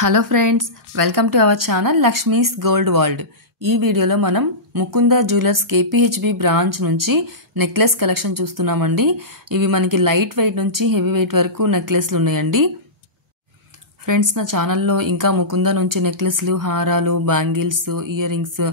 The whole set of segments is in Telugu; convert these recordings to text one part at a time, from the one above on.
Hello friends, welcome to our channel Lakshmi's gold world. ఈ వీడియోలో మనం ముకుంద జ్యువెలర్స్ కేపీహెచ్బి బ్రాంచ్ నుంచి నెక్లెస్ కలెక్షన్ చూస్తున్నామండి. ఇవి మనకి లైట్ వెయిట్ నుంచి హెవీ వెయిట్ వరకు నెక్లెస్లు ఉన్నాయండి. ఫ్రెండ్స్, నా ఛానల్లో ఇంకా ముకుంద నుంచి నెక్లెస్లు, హారాలు, బ్యాంగిల్స్, ఇయర్ రింగ్స్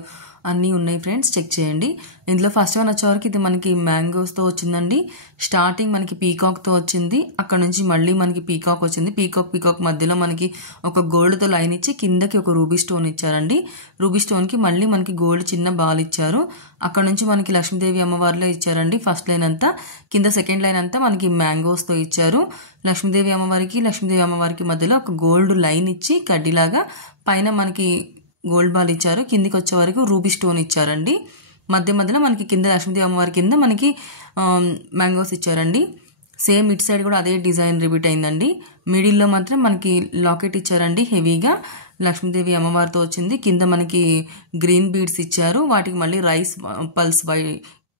అన్నీ ఉన్నాయి ఫ్రెండ్స్, చెక్ చేయండి. ఇందులో ఫస్ట్ వన్ వచ్చేవరకు ఇది మనకి మ్యాంగోస్తో వచ్చిందండి. స్టార్టింగ్ మనకి పీకాక్తో వచ్చింది, అక్కడ నుంచి మళ్ళీ మనకి పీకాక్ వచ్చింది. పీకాక్ మధ్యలో మనకి ఒక గోల్డ్తో లైన్ ఇచ్చి కిందకి ఒక రూబీ స్టోన్ ఇచ్చారండి. రూబీ స్టోన్కి మళ్ళీ మనకి గోల్డ్ చిన్న బాల్ ఇచ్చారు. అక్కడ నుంచి మనకి లక్ష్మీదేవి అమ్మవారిలో ఇచ్చారండి. ఫస్ట్ లైన్ అంతా, కింద సెకండ్ లైన్ అంతా మనకి మ్యాంగోస్తో ఇచ్చారు. లక్ష్మీదేవి అమ్మవారికి మధ్యలో ఒక గోల్డ్ లైన్ ఇచ్చి కడ్డీలాగా, పైన మనకి గోల్డ్ బాల్ ఇచ్చారు. కిందికి వచ్చే వరకు రూబీ స్టోన్ ఇచ్చారండి. మధ్యలో మనకి కింద లక్ష్మీదేవి అమ్మవారి కింద మనకి మ్యాంగోస్ ఇచ్చారండి. సేమ్ ఇటు సైడ్ కూడా అదే డిజైన్ రిపీట్ అయిందండి. మిడిల్లో మాత్రం మనకి లాకెట్ ఇచ్చారండి, హెవీగా లక్ష్మీదేవి అమ్మవారితో వచ్చింది. కింద మనకి గ్రీన్ బీడ్స్ ఇచ్చారు, వాటికి మళ్ళీ రైస్ పల్స్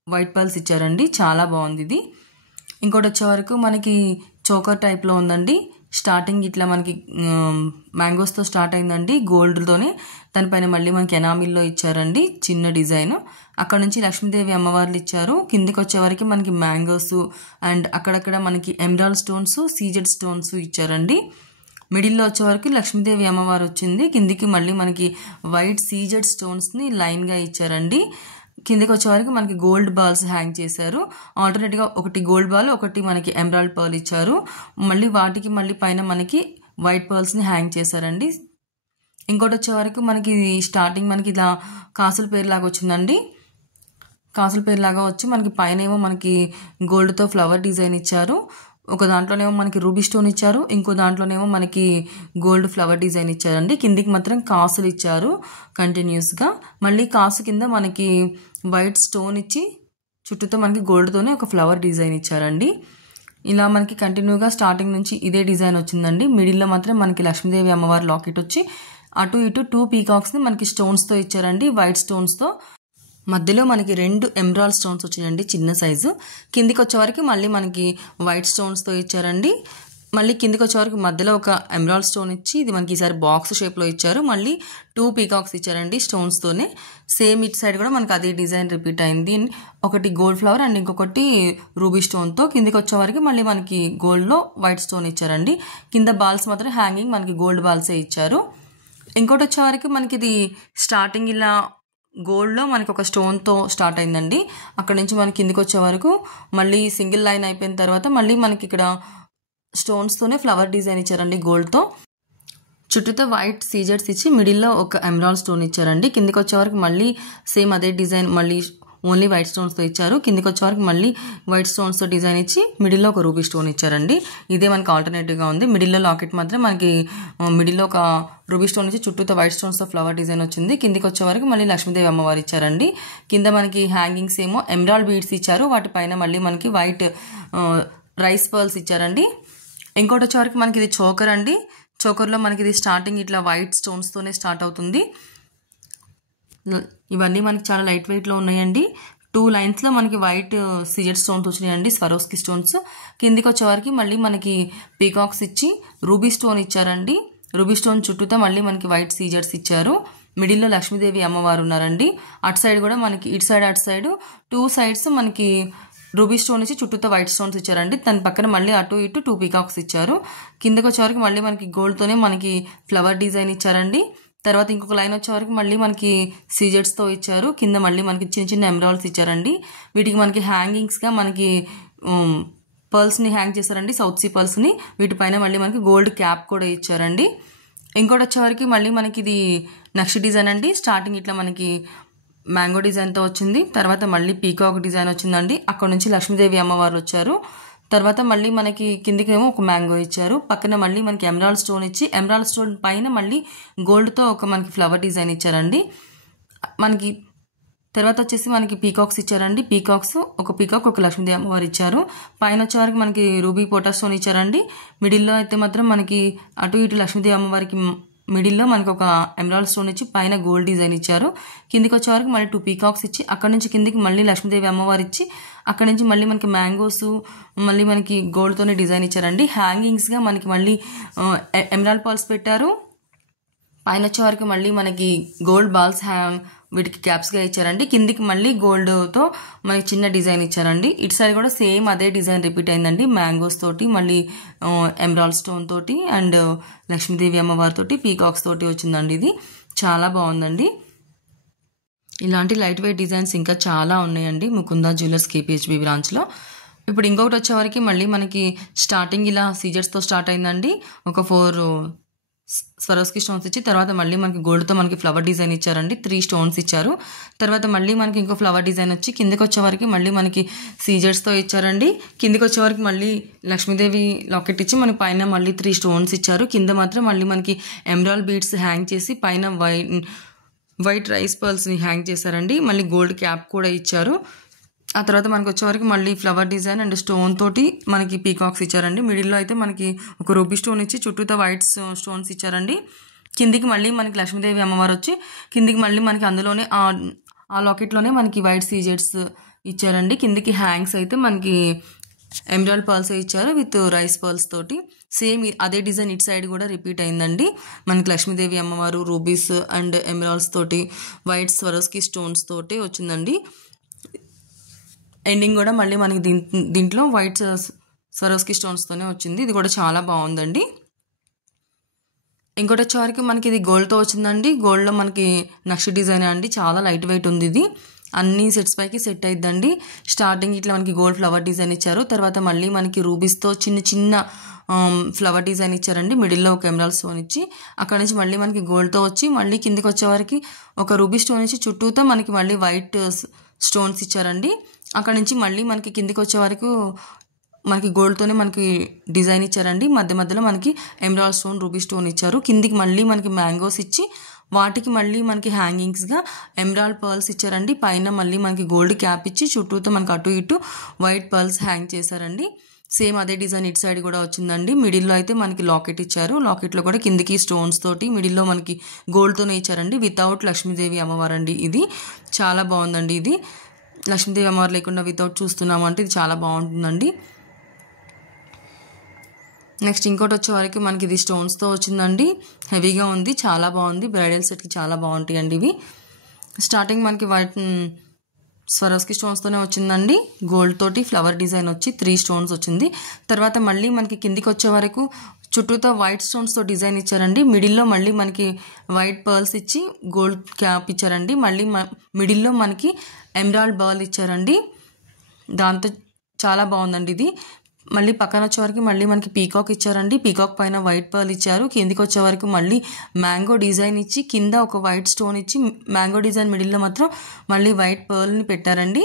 వైట్ పల్స్ ఇచ్చారండి. చాలా బాగుంది ఇది. ఇంకోటి వచ్చే వరకు మనకి చోకర్ టైప్లో ఉందండి. స్టార్టింగ్ ఇట్లా మనకి మ్యాంగోస్తో స్టార్ట్ అయిందండి, గోల్డ్తోనే. దానిపైన మళ్ళీ మనకి ఎనామిల్లో ఇచ్చారండి చిన్న డిజైన్. అక్కడ నుంచి లక్ష్మీదేవి అమ్మవార్లు ఇచ్చారు. కిందికి వచ్చేవరకు మనకి మ్యాంగోస్ అండ్ అక్కడక్కడ మనకి ఎమరాల్డ్ స్టోన్స్, సీజెడ్ స్టోన్స్ ఇచ్చారండి. మిడిల్లో వచ్చే వరకు లక్ష్మీదేవి అమ్మవారు వచ్చింది. కిందికి మళ్ళీ మనకి వైట్ సీజెడ్ స్టోన్స్ని లైన్గా ఇచ్చారండి. కిందకి వచ్చే వరకు మనకి గోల్డ్ బాల్స్ హ్యాంగ్ చేశారు. ఆల్టర్నేట్గా ఒకటి గోల్డ్ బాల్, ఒకటి మనకి ఎమరాల్డ్ పర్ల్ ఇచ్చారు. మళ్ళీ వాటికి మళ్ళీ పైన మనకి వైట్ పర్ల్స్ని హ్యాంగ్ చేశారండి. ఇంకోటి వచ్చే వరకు మనకి స్టార్టింగ్ మనకి ఇలా కాసుల పేరు లాగా వచ్చిందండి. కాసుల పేరు లాగా వచ్చి మనకి పైన ఏమో మనకి గోల్డ్తో ఫ్లవర్ డిజైన్ ఇచ్చారు. ఒక దాంట్లోనేమో మనకి రూబీ స్టోన్ ఇచ్చారు, ఇంకో దాంట్లోనేమో మనకి గోల్డ్ ఫ్లవర్ డిజైన్ ఇచ్చారండి. కిందికి మాత్రం కాసులు ఇచ్చారు కంటిన్యూస్గా. మళ్ళీ కాసు కింద మనకి వైట్ స్టోన్ ఇచ్చి చుట్టూతో మనకి గోల్డ్తోనే ఒక ఫ్లవర్ డిజైన్ ఇచ్చారండి. ఇలా మనకి కంటిన్యూగా స్టార్టింగ్ నుంచి ఇదే డిజైన్ వచ్చిందండి. మిడిల్లో మాత్రం మనకి లక్ష్మీదేవి అమ్మవారి లాకెట్ వచ్చి అటు ఇటు 2 పీకాక్స్ని మనకి స్టోన్స్తో ఇచ్చారండి, వైట్ స్టోన్స్తో. మధ్యలో మనకి 2 ఎమరాల్డ్ స్టోన్స్ వచ్చినాయండి, చిన్న సైజు. కిందికి వచ్చే వరకు మళ్ళీ మనకి వైట్ స్టోన్స్తో ఇచ్చారండి. మళ్ళీ కిందికి వచ్చే వరకు మధ్యలో ఒక ఎమరాల్డ్ స్టోన్ ఇచ్చి, ఇది మనకి ఈసారి బాక్స్ షేప్లో ఇచ్చారు. మళ్ళీ 2 పీకాక్స్ ఇచ్చారండి స్టోన్స్తోనే. సేమ్ ఇటు సైడ్ కూడా మనకి అదే డిజైన్ రిపీట్ అయింది. ఒకటి గోల్డ్ ఫ్లవర్ అండ్ ఇంకొకటి రూబీ స్టోన్తో. కిందికి వచ్చే వరకు మళ్ళీ మనకి గోల్డ్లో వైట్ స్టోన్ ఇచ్చారండి. కింద బాల్స్ మాత్రం హ్యాంగింగ్ మనకి గోల్డ్ బాల్సే ఇచ్చారు. ఇంకోటి వచ్చే వరకు మనకి ఇది స్టార్టింగ్ ఇలా గోల్డ్లో మనకి ఒక స్టోన్తో స్టార్ట్ అయిందండి. అక్కడ నుంచి మనకి కిందికి వచ్చే వరకు మళ్ళీ సింగిల్ లైన్ అయిపోయిన తర్వాత మళ్ళీ మనకి ఇక్కడ స్టోన్స్తోనే ఫ్లవర్ డిజైన్ ఇచ్చారండి గోల్డ్తో. చుట్టూతో వైట్ సీజెడ్స్ ఇచ్చి మిడిల్లో ఒక ఎమరాల్డ్ స్టోన్ ఇచ్చారండి. కిందికి వచ్చే వరకు మళ్ళీ సేమ్ అదే డిజైన్, మళ్ళీ ఓన్లీ వైట్ స్టోన్స్తో ఇచ్చారు. కిందికి వచ్చే వరకు మళ్ళీ వైట్ స్టోన్స్తో డిజైన్ ఇచ్చి మిడిల్లో ఒక రూబీ స్టోన్ ఇచ్చారండి. ఇదే మనకి ఆల్టర్నేటివ్గా ఉంది. మిడిల్లో లాకెట్ మాత్రం మనకి మిడిల్లో ఒక రూబీ స్టోన్ ఇచ్చి చుట్టూతో వైట్ స్టోన్స్తో ఫ్లవర్ డిజైన్ వచ్చింది. కిందికి వచ్చే వరకు మళ్ళీ లక్ష్మీదేవి అమ్మవారు ఇచ్చారండి. కింద మనకి హ్యాంగింగ్స్ ఏమో ఎమరాల్డ్ బీడ్స్ ఇచ్చారు, వాటిపైన మళ్ళీ మనకి వైట్ రైస్ పర్ల్స్ ఇచ్చారండి. ఇంకోటి వచ్చే వరకు మనకి ఇది చోకర్ అండి. చోకర్లో మనకి ఇది స్టార్టింగ్ ఇట్లా వైట్ స్టోన్స్తోనే స్టార్ట్ అవుతుంది. ఇవన్నీ మనకి చాలా లైట్ వెయిట్లో ఉన్నాయండి. 2 లైన్స్లో మనకి వైట్ సీజెడ్ స్టోన్స్ వచ్చినాయండి, స్వరోస్కి స్టోన్స్. కిందికి వచ్చే వరకు మళ్ళీ మనకి పీకాక్స్ ఇచ్చి రూబీ స్టోన్ ఇచ్చారండి. రూబీ స్టోన్ చుట్టూతో మళ్ళీ మనకి వైట్ సీజెడ్స్ ఇచ్చారు. మిడిల్లో లక్ష్మీదేవి అమ్మవారు ఉన్నారండి. అటు సైడ్ కూడా మనకి ఇటు సైడ్ అటు సైడ్ 2 సైడ్స్ మనకి రూబీ స్టోన్ ఇచ్చి చుట్టూతో వైట్ స్టోన్స్ ఇచ్చారండి. దాని పక్కన మళ్ళీ అటు ఇటు 2 పీకాక్స్ ఇచ్చారు. కిందకి వచ్చే వరకు మళ్ళీ మనకి గోల్డ్తోనే మనకి ఫ్లవర్ డిజైన్ ఇచ్చారండి. తర్వాత ఇంకొక లైన్ వచ్చే వరకు మళ్ళీ మనకి సీజెడ్స్తో ఇచ్చారు. కింద మళ్ళీ మనకి చిన్న చిన్న ఎమరాల్డ్స్ ఇచ్చారండి. వీటికి మనకి హ్యాంగింగ్స్గా మనకి పర్ల్స్ని హ్యాంగ్ చేశారండి, సౌత్ సీ పర్ల్స్ని. వీటిపైన మళ్ళీ మనకి గోల్డ్ క్యాప్ కూడా ఇచ్చారండి. ఇంకోటి వచ్చే వరకు మళ్ళీ మనకి ఇది నక్షి డిజైన్ అండి. స్టార్టింగ్ ఇట్లా మనకి మ్యాంగో డిజైన్తో వచ్చింది, తర్వాత మళ్ళీ పీకాక్ డిజైన్ వచ్చిందండి. అక్కడ నుంచి లక్ష్మీదేవి అమ్మవారు వచ్చారు. తర్వాత మళ్ళీ మనకి కిందికేమో ఒక మ్యాంగో ఇచ్చారు. పక్కన మళ్ళీ మనకి ఎమరాల్డ్ స్టోన్ ఇచ్చి, ఎమరాల్డ్ స్టోన్ పైన మళ్ళీ గోల్డ్తో ఒక మనకి ఫ్లవర్ డిజైన్ ఇచ్చారండి. మనకి తర్వాత వచ్చేసి మనకి పీకాక్స్ ఇచ్చారండి. ఒక పీకాక్ ఒక లక్ష్మీదేవి అమ్మవారు ఇచ్చారు. పైన వచ్చే వరకు మనకి రూబీ పోటా స్టోన్ ఇచ్చారండి. మిడిల్లో అయితే మాత్రం మనకి అటు ఇటు లక్ష్మీదేవి అమ్మవారికి మిడిల్లో మనకి ఒక ఎమరాల్డ్ స్టోన్ ఇచ్చి పైన గోల్డ్ డిజైన్ ఇచ్చారు. కిందికి వచ్చే వరకు మళ్ళీ 2 పీకాక్స్ ఇచ్చి, అక్కడ నుంచి కిందికి మళ్ళీ లక్ష్మీదేవి అమ్మవారు ఇచ్చి, అక్కడ నుంచి మళ్ళీ మనకి మ్యాంగోస్ మళ్ళీ మనకి గోల్డ్తోనే డిజైన్ ఇచ్చారండి. హ్యాంగింగ్స్గా మనకి మళ్ళీ ఎమరాల్డ్ పర్ల్స్ పెట్టారు. పైన వచ్చే వరకు మళ్ళీ మనకి గోల్డ్ బాల్స్ వీటికి క్యాప్స్గా ఇచ్చారండి. కిందికి మళ్ళీ గోల్డ్తో మనకి చిన్న డిజైన్ ఇచ్చారండి. ఇటు సైడ్ కూడా సేమ్ అదే డిజైన్ రిపీట్ అయిందండి. మ్యాంగోస్ తోటి మళ్ళీ ఎమరాల్డ్ స్టోన్ తోటి అండ్ లక్ష్మీదేవి అమ్మవారి తోటి పీకాక్స్ తోటి వచ్చిందండి. ఇది చాలా బాగుందండి. ఇలాంటి లైట్ వెయిట్ డిజైన్స్ ఇంకా చాలా ఉన్నాయండి ముకుందా జ్యువెలర్స్ కేపీహెచ్బి బ్రాంచ్లో. ఇప్పుడు ఇంకొకటి వచ్చేవరకు మళ్ళీ మనకి స్టార్టింగ్ ఇలా సీజర్స్తో స్టార్ట్ అయిందండి. ఒక 4 స్వరోస్కి స్టోన్స్ ఇచ్చి తర్వాత మళ్ళీ మనకి గోల్డ్తో మనకి ఫ్లవర్ డిజైన్ ఇచ్చారండి. 3 స్టోన్స్ ఇచ్చారు. తర్వాత మళ్ళీ మనకి ఇంకో ఫ్లవర్ డిజైన్ వచ్చి కిందకి వచ్చేవరకు మళ్ళీ మనకి సీజర్స్తో ఇచ్చారండి. కిందకి వచ్చేవరకు మళ్ళీ లక్ష్మీదేవి లాకెట్ ఇచ్చి మనకి పైన మళ్ళీ 3 స్టోన్స్ ఇచ్చారు. కింద మాత్రం మళ్ళీ మనకి ఎమరాల్డ్ బీడ్స్ హ్యాంగ్ చేసి పైన వైట్ రైస్ పర్ల్స్ని హ్యాంగ్ చేశారండి. మళ్ళీ గోల్డ్ క్యాప్ కూడా ఇచ్చారు. ఆ తర్వాత మనకు వచ్చేవరకు మళ్ళీ ఫ్లవర్ డిజైన్ అండ్ స్టోన్ తోటి మనకి పీకాక్స్ ఇచ్చారండి. మిడిల్లో అయితే మనకి ఒక రూబీ స్టోన్ ఇచ్చి చుట్టూతో వైట్ స్టోన్స్ ఇచ్చారండి. కిందికి మళ్ళీ మనకి లక్ష్మీదేవి అమ్మవారు వచ్చి కిందికి మళ్ళీ మనకి అందులోనే ఆ లాకెట్లోనే మనకి వైట్ సీజెట్స్ ఇచ్చారండి. కిందికి హ్యాంగ్స్ అయితే మనకి ఎమరాల్డ్ పర్ల్స్ ఇచ్చారు విత్ రైస్ పర్ల్స్ తోటి. సేమ్ అదే డిజైన్ ఇటు సైడ్ కూడా రిపీట్ అయిందండి. మనకి లక్ష్మీదేవి అమ్మవారు రూబీస్ అండ్ ఎమరాల్డ్స్ తోటి వైట్ స్వరోస్కి స్టోన్స్ తోటి వచ్చిందండి. ఎండింగ్ కూడా మళ్ళీ మనకి దీంట్లో వైట్ స్వరోస్కి స్టోన్స్తోనే వచ్చింది. ఇది కూడా చాలా బాగుందండి. ఇంకోటి వచ్చేవరకు మనకి ఇది గోల్డ్తో వచ్చిందండి. గోల్డ్లో మనకి నక్షి డిజైన్ అండి. చాలా లైట్ వెయిట్ ఉంది ఇది. అన్ని సెట్స్ పైకి సెట్ అయిద్దండి. స్టార్టింగ్ ఇట్లా మనకి గోల్డ్ ఫ్లవర్ డిజైన్ ఇచ్చారు. తర్వాత మళ్ళీ మనకి రూబీస్తో చిన్న చిన్న ఫ్లవర్ డిజైన్ ఇచ్చారండి. మిడిల్లో ఒక ఎమరాల్డ్ స్టోన్ ఇచ్చి అక్కడ నుంచి మళ్ళీ మనకి గోల్డ్తో వచ్చి మళ్ళీ కిందికి వచ్చేవరకు ఒక రూబీ స్టోన్ ఇచ్చి చుట్టూతో మనకి మళ్ళీ వైట్ స్టోన్స్ ఇచ్చారండి. అక్కడ నుంచి మళ్ళీ మనకి కిందికి వచ్చే వరకు మనకి గోల్డ్తోనే మనకి డిజైన్ ఇచ్చారండి. మధ్య మధ్యలో మనకి ఎమరాల్డ్ స్టోన్ రూబీ స్టోన్ ఇచ్చారు. కిందికి మళ్ళీ మనకి మ్యాంగోస్ ఇచ్చి వాటికి మళ్ళీ మనకి హ్యాంగింగ్స్గా ఎమరాల్డ్ పర్ల్స్ ఇచ్చారండి. పైన మళ్ళీ మనకి గోల్డ్ క్యాప్ ఇచ్చి చుట్టూతో మనకి అటు ఇటు వైట్ పర్ల్స్ హ్యాంగ్ చేశారండి. సేమ్ అదే డిజైన్ ఇటు సైడ్ కూడా వచ్చిందండి. మిడిల్లో అయితే మనకి లాకెట్ ఇచ్చారు. లాకెట్లో కూడా కిందికి స్టోన్స్ తోటి మిడిల్లో మనకి గోల్డ్తోనే ఇచ్చారండి. వితౌట్ లక్ష్మీదేవి అమ్మవారండి. ఇది చాలా బాగుందండి. ఇది లక్ష్మీదేవి అమ్మవారు లేకుండా వితౌట్ చూస్తున్నాము అంటే ఇది చాలా బాగుంటుందండి. నెక్స్ట్ ఇంకోటి వచ్చే వరకు మనకి ఇది స్టోన్స్తో వచ్చిందండి. హెవీగా ఉంది. చాలా బాగుంది. బ్రైడల్ సెట్కి చాలా బాగుంటాయి అండి ఇవి. స్టార్టింగ్ మనకి వైట్ స్వరోస్కి స్టోన్స్తోనే వచ్చిందండి. గోల్డ్ తోటి ఫ్లవర్ డిజైన్ వచ్చి 3 స్టోన్స్ వచ్చింది. తర్వాత మళ్ళీ మనకి కిందికి వచ్చే వరకు చుట్టూతో వైట్ స్టోన్స్తో డిజైన్ ఇచ్చారండి. మిడిల్లో మళ్ళీ మనకి వైట్ పర్ల్స్ ఇచ్చి గోల్డ్ క్యాప్ ఇచ్చారండి. మళ్ళీ మిడిల్లో మనకి ఎమరాల్డ్ బాల్ ఇచ్చారండి. దాంతో చాలా బాగుందండి ఇది. మళ్ళీ పక్కన వచ్చే వరకు మళ్ళీ మనకి పీకాక్ ఇచ్చారండి. పీకాక్ పైన వైట్ పర్ల్ ఇచ్చారు. కిందికి వచ్చే వరకు మళ్ళీ మ్యాంగో డిజైన్ ఇచ్చి కింద ఒక వైట్ స్టోన్ ఇచ్చి మ్యాంగో డిజైన్ మిడిల్లో మాత్రం మళ్ళీ వైట్ పర్ల్ని పెట్టారండి.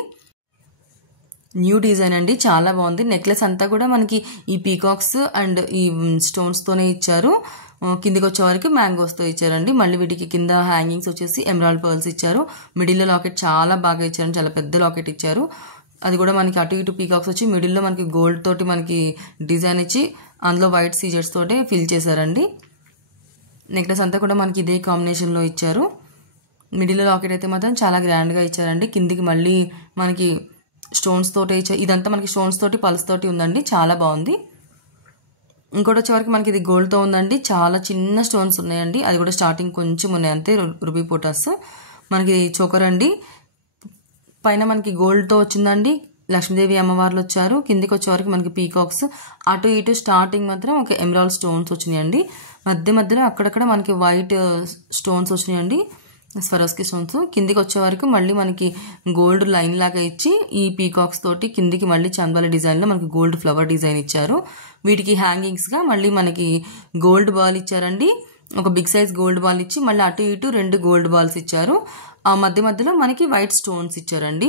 న్యూ డిజైన్ అండి. చాలా బాగుంది. నెక్లెస్ అంతా కూడా మనకి ఈ పీకాక్స్ అండ్ ఈ స్టోన్స్తోనే ఇచ్చారు. కిందికి వచ్చే వరకు మ్యాంగోస్తో ఇచ్చారండి. మళ్ళీ వీటికి కింద హ్యాంగింగ్స్ వచ్చేసి ఎమరాల్డ్ పర్ల్స్ ఇచ్చారు. మిడిల్లో లాకెట్ చాలా బాగా ఇచ్చారు. చాలా పెద్ద లాకెట్ ఇచ్చారు. అది కూడా మనకి అటు ఇటు పీకాక్స్ వచ్చి మిడిల్లో మనకి గోల్డ్ తోటి మనకి డిజైన్ ఇచ్చి అందులో వైట్ సీజర్స్ తోటే ఫిల్ చేశారండి. నెక్లెస్ అంతా కూడా మనకి ఇదే కాంబినేషన్లో ఇచ్చారు. మిడిల్లో లాకెట్ అయితే మాత్రం చాలా గ్రాండ్గా ఇచ్చారండి. కిందికి మళ్ళీ మనకి స్టోన్స్ తోటి ఇచ్చారు. ఇదంతా మనకి స్టోన్స్ తోటి పల్స్ తోటి ఉందండి. చాలా బాగుంది. ఇంకోటి వచ్చేవరకు మనకి ఇది గోల్డ్తో ఉందండి. చాలా చిన్న స్టోన్స్ ఉన్నాయండి. అది కూడా స్టార్టింగ్ కొంచెం ఉన్నాయి అంతే. రూబీ పోటాస్ మనకి చోకర్ అండి. పైన మనకి గోల్డ్తో వచ్చిందండి. లక్ష్మీదేవి అమ్మవార్లు వచ్చారు. కిందికి వచ్చే వరకు మనకి పీకాక్స్ అటు ఇటు స్టార్టింగ్ మాత్రం ఒక ఎమరాల్డ్ స్టోన్స్ వచ్చినాయండి. మధ్యలో అక్కడక్కడ మనకి వైట్ స్టోన్స్ వచ్చినాయండి. Swarovski stones. కిందికి వచ్చే వరకు మళ్ళీ మనకి గోల్డ్ లైన్ లాగా ఇచ్చి ఈ పీకాక్స్ తోటి కిందికి మళ్ళీ చంద్వాల డిజైన్లో మనకి గోల్డ్ ఫ్లవర్ డిజైన్ ఇచ్చారు. వీటికి హ్యాంగింగ్స్గా మళ్ళీ మనకి గోల్డ్ బాల్ ఇచ్చారండి. ఒక బిగ్ సైజ్ గోల్డ్ బాల్ ఇచ్చి మళ్ళీ అటు ఇటు 2 గోల్డ్ బాల్స్ ఇచ్చారు. ఆ మధ్యలో మనకి వైట్ స్టోన్స్ ఇచ్చారండి.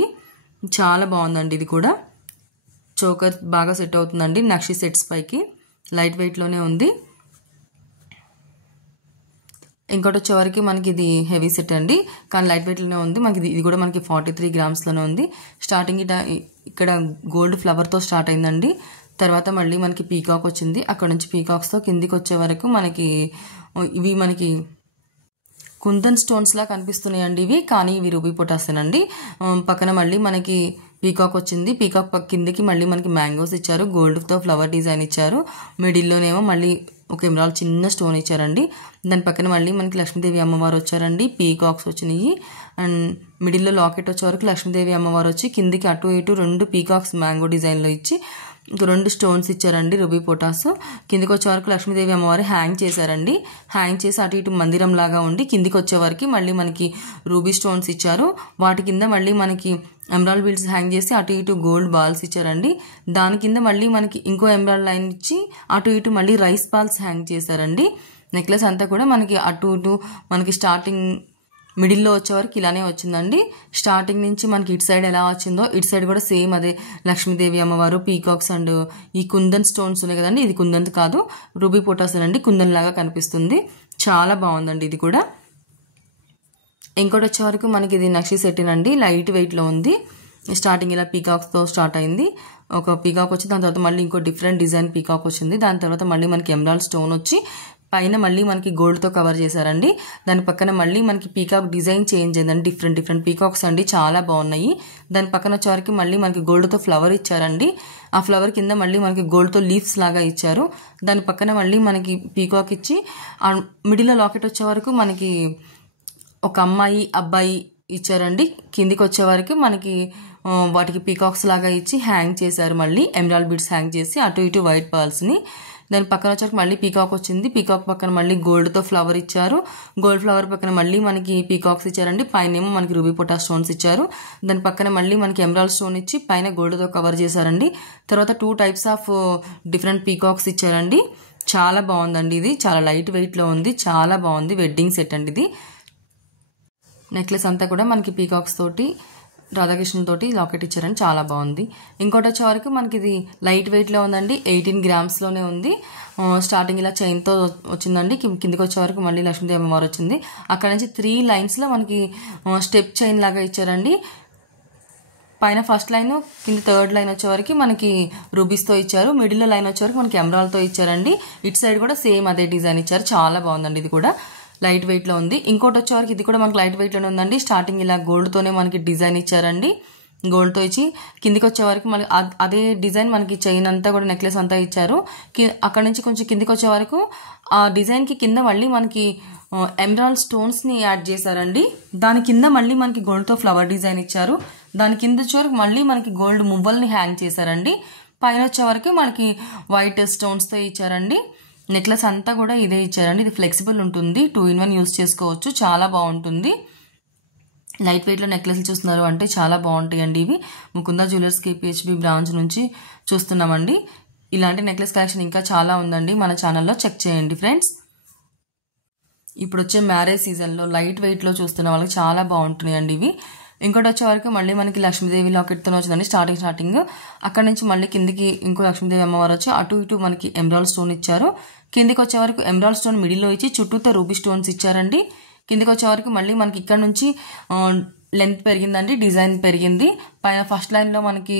చాలా బాగుందండి. ఇది కూడా చోకర్ బాగా సెట్ అవుతుందండి. నక్షి సెట్స్ పైకి లైట్ వెయిట్లోనే ఉంది. ఇంకోటి వచ్చేవరకు మనకి ఇది హెవీ సెట్ అండి. కానీ లైట్ వెయిట్లోనే ఉంది. మనకి ఇది కూడా మనకి 43 గ్రామ్స్లోనే ఉంది. స్టార్టింగ్ ఇక్కడ గోల్డ్ ఫ్లవర్తో స్టార్ట్ అయిందండి. తర్వాత మళ్ళీ మనకి పీకాక్ వచ్చింది. అక్కడ నుంచి పీకాక్స్తో కిందికి వచ్చే వరకు మనకి ఇవి మనకి కుందన్ స్టోన్స్ లా కనిపిస్తున్నాయండి ఇవి. కానీ ఇవి రూబీ పొటాసేనండి. పక్కన మళ్ళీ మనకి పీకాక్ వచ్చింది. పీకాక్ కిందకి మళ్ళీ మనకి మ్యాంగోస్ ఇచ్చారు. గోల్డ్తో ఫ్లవర్ డిజైన్ ఇచ్చారు. మిడిల్లోనేమో మళ్ళీ ఒక ఎమరాల్డ్ చిన్న స్టోన్ ఇచ్చారండి. దాని పక్కన మళ్ళీ మనకి లక్ష్మీదేవి అమ్మవారు వచ్చారండి. పీకాక్స్ వచ్చినాయి. అండ్ మిడిల్లో లాకెట్ వచ్చే వరకు లక్ష్మీదేవి అమ్మవారు వచ్చి కిందికి అటు ఇటు 2 పీకాక్స్ మ్యాంగో డిజైన్లో ఇచ్చి 2 స్టోన్స్ ఇచ్చారండి రూబీ పొటాస్. కిందికి వచ్చే వరకు లక్ష్మీదేవి అమ్మవారు హ్యాంగ్ చేశారండి. హ్యాంగ్ చేసి అటు ఇటు మందిరం లాగా ఉండి కిందికి వచ్చే వరకు మళ్ళీ మనకి రూబీ స్టోన్స్ ఇచ్చారు. వాటి కింద మళ్ళీ మనకి ఎమరాల్డ్ బీడ్స్ హ్యాంగ్ చేసి అటు ఇటు గోల్డ్ బాల్స్ ఇచ్చారండి. దాని కింద మళ్ళీ మనకి ఇంకో ఎమరాల్డ్ లైన్ ఇచ్చి అటు ఇటు మళ్ళీ రైస్ బాల్స్ హ్యాంగ్ చేశారండి. నెక్లెస్ అంతా కూడా మనకి అటు ఇటు మనకి స్టార్టింగ్ మిడిల్లో వచ్చే వరకు ఇలానే వచ్చిందండి. స్టార్టింగ్ నుంచి మనకి ఇటు సైడ్ ఎలా వచ్చిందో ఇటు సైడ్ కూడా సేమ్ అదే లక్ష్మీదేవి అమ్మవారు, పీకాక్స్ అండ్ ఈ కుందన్ స్టోన్స్ ఉన్నాయి కదండి. ఇది కుందన్ కాదు, రూబీ పొటాస్ అండి. కుందన్ లాగా కనిపిస్తుంది. చాలా బాగుందండి ఇది కూడా. ఇంకోటి వచ్చే వరకు మనకి ఇది నక్షి సెట్టిన్ అండి. లైట్ వెయిట్లో ఉంది. స్టార్టింగ్ ఇలా పీకాక్స్తో స్టార్ట్ అయింది. ఒక పీకాక్ వచ్చి దాని తర్వాత మళ్ళీ ఇంకో డిఫరెంట్ డిజైన్ పీకాక్ వచ్చింది. దాని తర్వాత మళ్ళీ మనకి ఎమరాల్డ్ స్టోన్ వచ్చి పైన మళ్ళీ మనకి గోల్డ్తో కవర్ చేశారండి. దాని పక్కన మళ్ళీ మనకి పీకాక్ డిజైన్ చేంజ్ అయిందండి. డిఫరెంట్ పీకాక్స్ అండి, చాలా బాగున్నాయి. దాని పక్కన వచ్చేవరకు మళ్ళీ మనకి గోల్డ్తో ఫ్లవర్ ఇచ్చారండి. ఆ ఫ్లవర్ కింద మళ్ళీ మనకి గోల్డ్తో లీవ్స్ లాగా ఇచ్చారు. దాని పక్కన మళ్ళీ మనకి పీకాక్ ఇచ్చి మిడిల్లో లాకెట్ వచ్చే వరకు మనకి ఒక అమ్మాయి అబ్బాయి ఇచ్చారండి. కిందికి వచ్చే వరకు మనకి వాటికి పీకాక్స్ లాగా ఇచ్చి హ్యాంగ్ చేశారు. మళ్ళీ ఎమరాల్డ్ బీడ్స్ హ్యాంగ్ చేసి అటు ఇటు వైట్ పర్ల్స్ని. దాని పక్కన వచ్చరికి మళ్ళీ పీకాక్ వచ్చింది. పీకాక్ పక్కన మళ్ళీ గోల్డ్తో ఫ్లవర్ ఇచ్చారు. గోల్డ్ ఫ్లవర్ పక్కన మళ్ళీ మనకి పీకాక్స్ ఇచ్చారండి. పైన ఏమో మనకి రూబీ పొటాస్ స్టోన్స్ ఇచ్చారు. దాని పక్కన మళ్ళీ మనకి ఎమరాల్డ్ స్టోన్ ఇచ్చి పైన గోల్డ్తో కవర్ చేశారండి. తర్వాత 2 టైప్స్ ఆఫ్ డిఫరెంట్ పీకాక్స్ ఇచ్చారండి. చాలా బాగుందండి. ఇది చాలా లైట్ వెయిట్లో ఉంది. చాలా బాగుంది. వెడ్డింగ్ సెట్ అండి ఇది. నెక్లెస్ అంతా కూడా మనకి పీకాక్స్ తోటి రాధాకృష్ణ తోటి లాకెట్ ఇచ్చారని చాలా బాగుంది. ఇంకోటి వచ్చే వరకు మనకి ఇది లైట్ వెయిట్లో ఉందండి. 18 గ్రామ్స్లోనే ఉంది. స్టార్టింగ్ ఇలా చైన్తో వచ్చిందండి. కిందికి వచ్చే వరకు మళ్ళీ లక్ష్మీదేవి అమ్మవారు వచ్చింది. అక్కడ నుంచి 3 లైన్స్లో మనకి స్టెప్ చైన్ లాగా ఇచ్చారండి. పైన ఫస్ట్ లైన్, కింద 3rd లైన్ వచ్చే వరకు మనకి రూబీస్తో ఇచ్చారు. మిడిల్లో లైన్ వచ్చే వరకు మనకి ఎమరాల్డ్తో ఇచ్చారండి. ఇటు సైడ్ కూడా సేమ్ అదే డిజైన్ ఇచ్చారు. చాలా బాగుందండి. ఇది కూడా లైట్ వెయిట్లో ఉంది. ఇంకోటి వచ్చే వరకు ఇది కూడా మనకి లైట్ వెయిట్లోనే ఉందండి. స్టార్టింగ్ ఇలా గోల్డ్తోనే మనకి డిజైన్ ఇచ్చారండి. గోల్డ్తో ఇచ్చి కిందికి వచ్చే వరకు మళ్ళీ అదే డిజైన్ మనకి చైన్ అంతా కూడా నెక్లెస్ అంతా ఇచ్చారు. అక్కడ నుంచి కొంచెం కిందికి వచ్చే వరకు ఆ డిజైన్కి కింద మళ్ళీ మనకి ఎమరాల్డ్ స్టోన్స్ని యాడ్ చేశారండి. దాని కింద మళ్ళీ మనకి గోల్డ్తో ఫ్లవర్ డిజైన్ ఇచ్చారు. దాని కింద వచ్చే వరకు మళ్ళీ మనకి గోల్డ్ మువ్వల్ని హ్యాంగ్ చేశారండి. పైన వచ్చే వరకు మనకి వైట్ స్టోన్స్తో ఇచ్చారండి. నెక్లెస్ అంతా కూడా ఇదే ఇచ్చారండి. ఇది ఫ్లెక్సిబుల్ ఉంటుంది. 2 in 1 యూస్ చేసుకోవచ్చు. చాలా బాగుంటుంది. లైట్ వెయిట్లో నెక్లెస్లు చూస్తున్నారు అంటే చాలా బాగుంటాయండి ఇవి. ముకుందా జ్యువెలర్స్ KPHB బ్రాంచ్ నుంచి చూస్తున్నామండి. ఇలాంటి నెక్లెస్ కలెక్షన్ ఇంకా చాలా ఉందండి. మన ఛానల్లో చెక్ చేయండి ఫ్రెండ్స్. ఇప్పుడు వచ్చే మ్యారేజ్ సీజన్లో లైట్ వెయిట్లో చూస్తున్న వాళ్ళకి చాలా బాగుంటున్నాయండి ఇవి. ఇంకోటి వచ్చే వరకు మళ్ళీ మనకి లక్ష్మీదేవి లాకెట్తో వచ్చిందండి. స్టార్టింగ్ అక్కడ నుంచి మళ్ళీ కిందికి ఇంకో లక్ష్మీదేవి అమ్మవారు వచ్చి అటు ఇటు మనకి ఎమరాల్డ్ స్టోన్ ఇచ్చారు. కిందికి వచ్చే వరకు ఎమరాల్డ్ స్టోన్ మిడిల్లో ఇచ్చి చుట్టూతో రూబీ స్టోన్స్ ఇచ్చారండి. కిందికి వచ్చే వరకు మళ్ళీ మనకి ఇక్కడ నుంచి లెంత్ పెరిగిందండి, డిజైన్ పెరిగింది. పైన ఫస్ట్ లైన్లో మనకి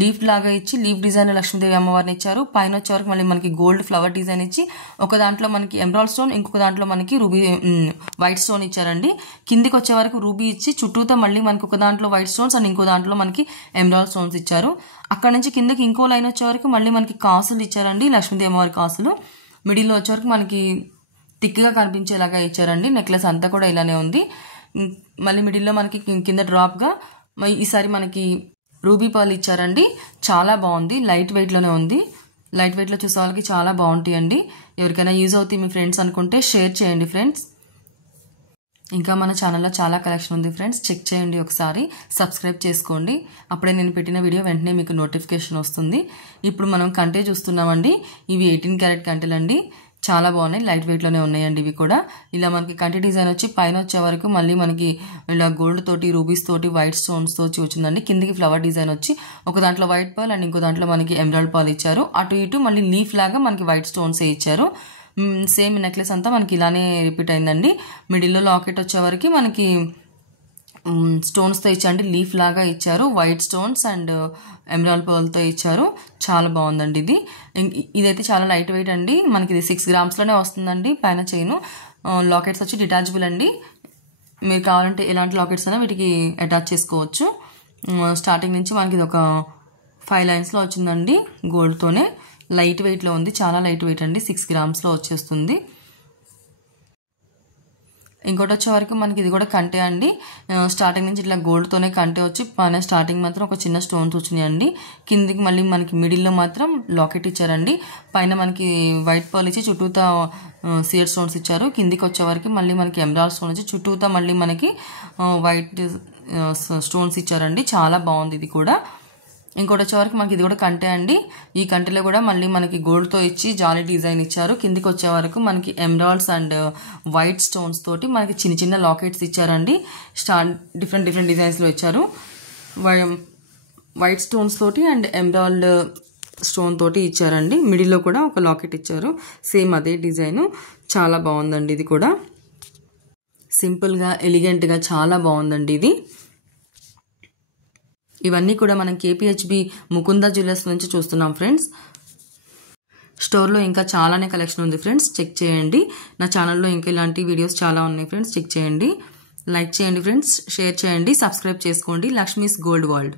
లీఫ్ లాగా ఇచ్చి లీఫ్ డిజైన్ లక్ష్మీదేవి అమ్మవారిని ఇచ్చారు. పైన వచ్చే వరకు మళ్ళీ మనకి గోల్డ్ ఫ్లవర్ డిజైన్ ఇచ్చి ఒక దాంట్లో మనకి ఎమరాల్డ్ స్టోన్, ఇంకొక దాంట్లో మనకి రూబీ వైట్ స్టోన్ ఇచ్చారండి. కిందికి వచ్చే వరకు రూబీ ఇచ్చి చుట్టూతో మళ్ళీ మనకి ఒక దాంట్లో వైట్ స్టోన్స్ అండ్ ఇంకో దాంట్లో మనకి ఎమరాల్డ్ స్టోన్స్ ఇచ్చారు. అక్కడ నుంచి కిందకి ఇంకో లైన్ వచ్చే వరకు మళ్ళీ మనకి కాసులు ఇచ్చారండి. లక్ష్మీదేవి అమ్మవారి కాసులు మిడిల్లో వచ్చే వరకు మనకి థిక్గా కనిపించేలాగా ఇచ్చారండి. నెక్లెస్ అంతా కూడా ఇలానే ఉంది. మళ్ళీ మిడిల్లో మనకి కింద డ్రాప్గా ఈసారి మనకి రూబీ పర్ల్ ఇచ్చారండి. చాలా బాగుంది. లైట్ వెయిట్లోనే ఉంది. లైట్ వెయిట్లో చూసే వాళ్ళకి చాలా బాగుంటాయండి. ఎవరికైనా యూజ్ అవుతాయి మీ ఫ్రెండ్స్ అనుకుంటే షేర్ చేయండి ఫ్రెండ్స్. ఇంకా మన ఛానల్లో చాలా కలెక్షన్ ఉంది ఫ్రెండ్స్. చెక్ చేయండి ఒకసారి. సబ్స్క్రైబ్ చేసుకోండి. అప్పుడే నేను పెట్టిన వీడియో వెంటనే మీకు నోటిఫికేషన్ వస్తుంది. ఇప్పుడు మనం కంటే చూస్తున్నామండి. ఇవి 18 క్యారెట్ కంటెలు అండి. చాలా బాగున్నాయి. లైట్ వెయిట్లోనే ఉన్నాయండి ఇవి కూడా. ఇలా మనకి కంటి డిజైన్ వచ్చి పైన వచ్చే వరకు మళ్ళీ మనకి ఇలా గోల్డ్ తోటి రూబీస్ తోటి వైట్ స్టోన్స్ తోటి వచ్చిందండి. కిందికి ఫ్లవర్ డిజైన్ వచ్చి ఒక దాంట్లో వైట్ పర్ల్ అండ్ ఇంకో దాంట్లో మనకి ఎమరాల్డ్ పర్ల్ ఇచ్చారు. అటు ఇటు మళ్ళీ లీఫ్ లాగా మనకి వైట్ స్టోన్సే ఇచ్చారు. సేమ్ నెక్లెస్ అంతా మనకి ఇలానే రిపీట్ అయిందండి. మిడిల్లో లాకెట్ వచ్చే వరకు మనకి స్టోన్స్తో ఇచ్చారండి. లీఫ్ లాగా ఇచ్చారు. వైట్ స్టోన్స్ అండ్ ఎమరాల్డ్ పర్ల్తో ఇచ్చారు. చాలా బాగుందండి ఇది. ఇదైతే చాలా లైట్ వెయిట్ అండి. మనకి ఇది 6 గ్రామ్స్లోనే వస్తుందండి. పైన చైన్ లాకెట్స్ వచ్చి డిటాచబుల్ అండి. మీరు కావాలంటే ఎలాంటి లాకెట్స్ అయినా వీటికి అటాచ్ చేసుకోవచ్చు. స్టార్టింగ్ నుంచి మనకి ఇది ఒక 5 లైన్స్లో వచ్చిందండి గోల్డ్తోనే. లైట్ వెయిట్లో ఉంది, చాలా లైట్ వెయిట్ అండి, 6 గ్రామ్స్లో వచ్చేస్తుంది. ఇంకోటి వచ్చే వరకు మనకి ఇది కూడా కంటే అండి. స్టార్టింగ్ నుంచి ఇట్లా గోల్డ్తోనే కంటే వచ్చి పైన స్టార్టింగ్ మాత్రం ఒక చిన్న స్టోన్స్ వచ్చినాయండి. కిందికి మళ్ళీ మనకి మిడిల్లో మాత్రం లాకెట్ ఇచ్చారండి. పైన మనకి వైట్ పర్ల్ ఇచ్చి చుట్టూతా సీడ్ స్టోన్స్ ఇచ్చారు. కిందికి వచ్చే వరకు మళ్ళీ మనకి ఎమరాల్డ్ స్టోన్ వచ్చి చుట్టూతా మళ్ళీ మనకి వైట్ స్టోన్స్ ఇచ్చారండి. చాలా బాగుంది ఇది కూడా. ఇంకోటి వచ్చే వరకు మనకి ఇది కూడా కంటే అండి. ఈ కంటెలో కూడా మళ్ళీ మనకి గోల్డ్తో ఇచ్చి జాలీ డిజైన్ ఇచ్చారు. కిందికి వచ్చే వరకు మనకి ఎమరాల్డ్స్ అండ్ వైట్ స్టోన్స్ తోటి మనకి చిన్న చిన్న లాకెట్స్ ఇచ్చారండి. డిఫరెంట్ డిజైన్స్లో ఇచ్చారు. వైట్ స్టోన్స్ తోటి అండ్ ఎమరాల్డ్ స్టోన్ తోటి ఇచ్చారండి. మిడిల్లో కూడా ఒక లాకెట్ ఇచ్చారు, సేమ్ అదే డిజైన్. చాలా బాగుందండి ఇది కూడా, సింపుల్గా ఎలిగెంట్గా చాలా బాగుందండి ఇది. ఇవన్నీ కూడా మనం కేపీహెచ్బి ముకుంద జ్యువెలర్స్ నుంచి చూస్తున్నాం ఫ్రెండ్స్. స్టోర్లో ఇంకా చాలానే కలెక్షన్ ఉంది ఫ్రెండ్స్, చెక్ చేయండి. నా ఛానల్లో ఇంకా ఇలాంటి వీడియోస్ చాలా ఉన్నాయి ఫ్రెండ్స్, చెక్ చేయండి. లైక్ చేయండి ఫ్రెండ్స్, షేర్ చేయండి, సబ్స్క్రైబ్ చేసుకోండి. Lakshmi's gold world.